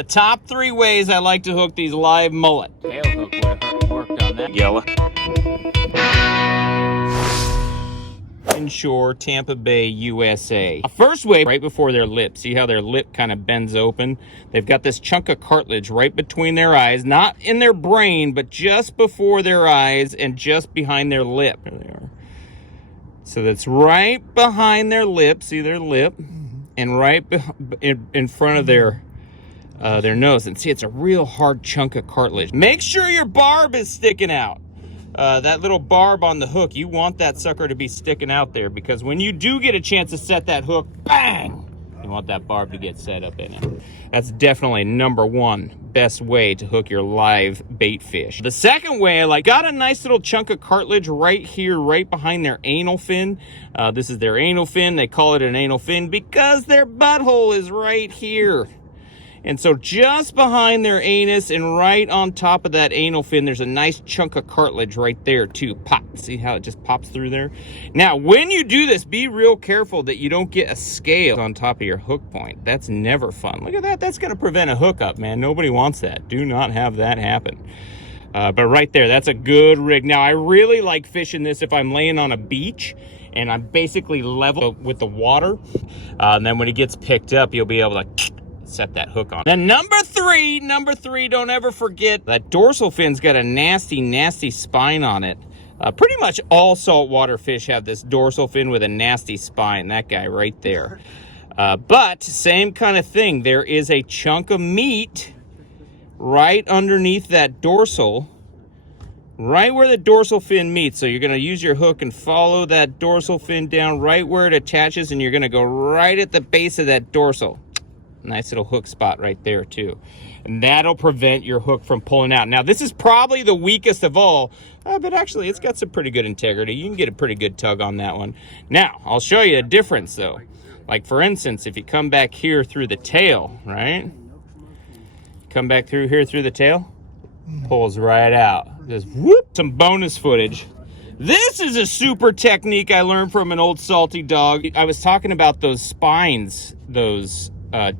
the top 3 ways I like to hook these live mullet. Tail hook worked on that yellow. Inshore, Tampa Bay, USA. First way, right before their lip. See how their lip kind of bends open? They've got this chunk of cartilage right between their eyes, not in their brain, but just before their eyes and just behind their lip. There they are. So that's right behind their lip. See their lip? And right in front of their nose. And see, it's a real hard chunk of cartilage. Make sure your barb is sticking out. That little barb on the hook, you want that sucker to be sticking out there, because when you do get a chance to set that hook, bang, you want that barb to get set up in it. That's definitely #1 best way to hook your live bait fish. The second way, I got a nice little chunk of cartilage right here, right behind their anal fin. This is their anal fin. They call it an anal fin because their butthole is right here. And so just behind their anus and right on top of that anal fin, there's a nice chunk of cartilage right there too. Pop. See how it just pops through there? Now, when you do this, be real careful that you don't get a scale on top of your hook point. That's never fun. Look at that. That's going to prevent a hookup, man. Nobody wants that. Do not have that happen. But right there, that's a good rig. Now, I really like fishing this if I'm laying on a beach and I'm basically level with the water. And then when it gets picked up, you'll be able to set that hook on. Then number three, don't ever forget that dorsal fin's got a nasty spine on it. Pretty much all saltwater fish have this dorsal fin with a nasty spine. That guy right there. But same kind of thing. There is a chunk of meat right underneath that dorsal, right where the dorsal fin meets. So you're going to use your hook and follow that dorsal fin down right where it attaches, and you're going to go right at the base of that dorsal. Nice little hook spot right there too. And that'll prevent your hook from pulling out. Now, this is probably the weakest of all, but actually it's got some pretty good integrity. You can get a pretty good tug on that one. Now, I'll show you a difference though. Like for instance, if you come back here through the tail, right? Come back through here through the tail, pulls right out. Just whoop, some bonus footage. This is a super technique I learned from an old salty dog. I was talking about those spines, those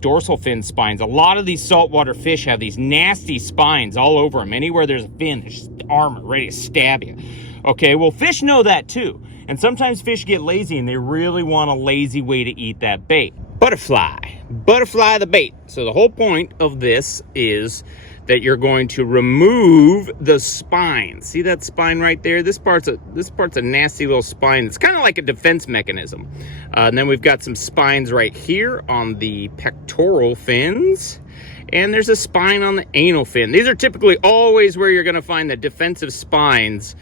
dorsal fin spines. A lot of these saltwater fish have these nasty spines all over them. Anywhere there's a fin, there's just armor ready to stab you. Okay, well, fish know that too. And sometimes fish get lazy and they really want a lazy way to eat that bait. Butterfly the bait. So the whole point of this is that you're going to remove the spine. See that spine right there? This part's a nasty little spine. It's kind of like a defense mechanism. And then we've got some spines right here on the pectoral fins. And there's a spine on the anal fin. These are typically always where you're gonna find the defensive spines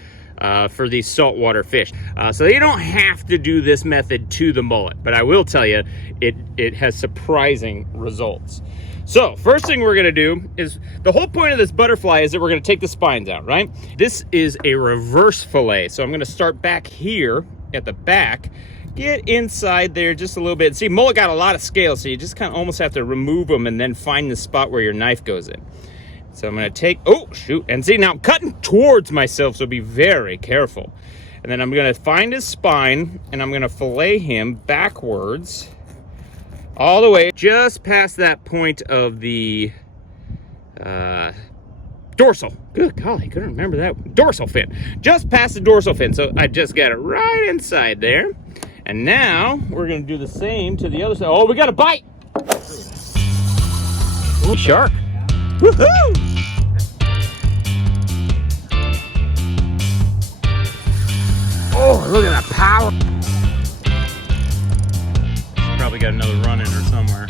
for these saltwater fish. So you don't have to do this method to the mullet, but I will tell you, it has surprising results. So first thing we're gonna do is, the whole point of this butterfly is that we're gonna take the spines out, right? This is a reverse fillet. So I'm gonna start back here at the back, get inside there just a little bit. See, mullet got a lot of scales, so you just kind of almost have to remove them and then find the spot where your knife goes in. So I'm gonna take, oh shoot, and see now I'm cutting towards myself, so be very careful. And then I'm gonna find his spine and I'm gonna fillet him backwards all the way just past that point of the dorsal. Good golly, couldn't remember that. Dorsal fin. Just past the dorsal fin. So I just got it right inside there. And now we're gonna do the same to the other side. Oh, we got a bite. Ooh, shark. Woohoo! Oh, look at that power. Probably got another run in or somewhere.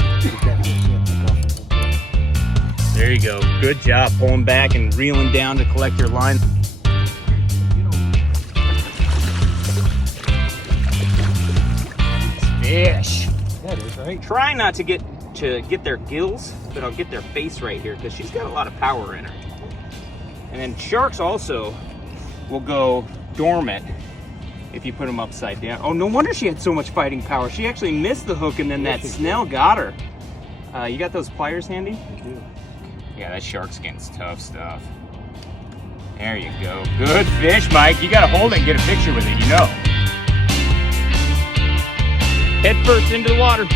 There you go. Good job pulling back and reeling down to collect your line. Fish. That is right. Try not to get their gills, but I'll get their face right here because she's got a lot of power in her. And then sharks also will go dormant if you put them upside down. Oh, no wonder she had so much fighting power. She actually missed the hook and then that snell got her. You got those pliers handy? I do. Yeah, that shark skin's tough stuff. There you go. Good fish, Mike. You gotta hold it and get a picture with it, you know. Head first into the water.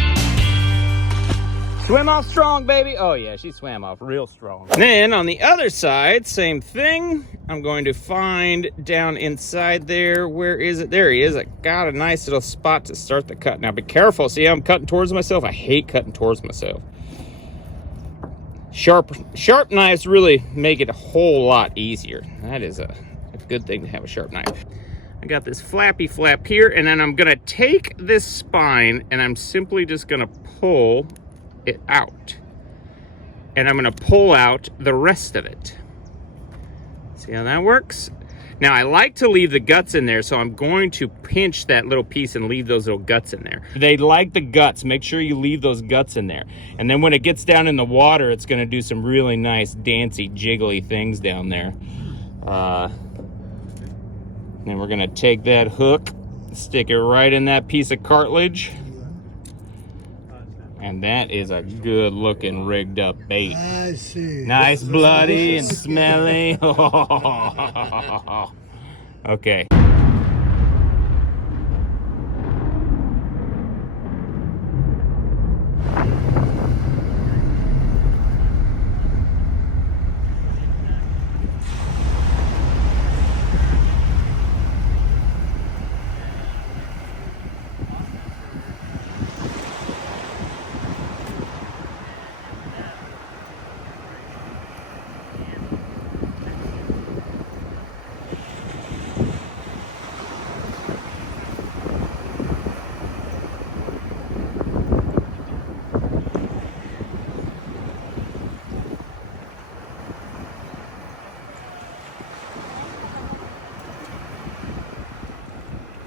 Swim off strong, baby. Oh yeah, she swam off real strong. Then on the other side, same thing. I'm going to find down inside there. Where is it? There he is. I got a nice little spot to start the cut. Now be careful. See how I'm cutting towards myself? I hate cutting towards myself. Sharp knives really make it a whole lot easier. That is a good thing to have a sharp knife. I got this flappy flap here, and then I'm gonna take this spine and I'm simply just gonna pull it out. And I'm gonna pull out the rest of it. See how that works? Now I like to leave the guts in there, so I'm going to pinch that little piece and leave those little guts in there. They like the guts. Make sure you leave those guts in there. And then when it gets down in the water, it's gonna do some really nice dancy jiggly things down there. Then we're gonna take that hook, stick it right in that piece of cartilage. And that is a good looking rigged up bait. I see. Nice, bloody and smelly. Okay.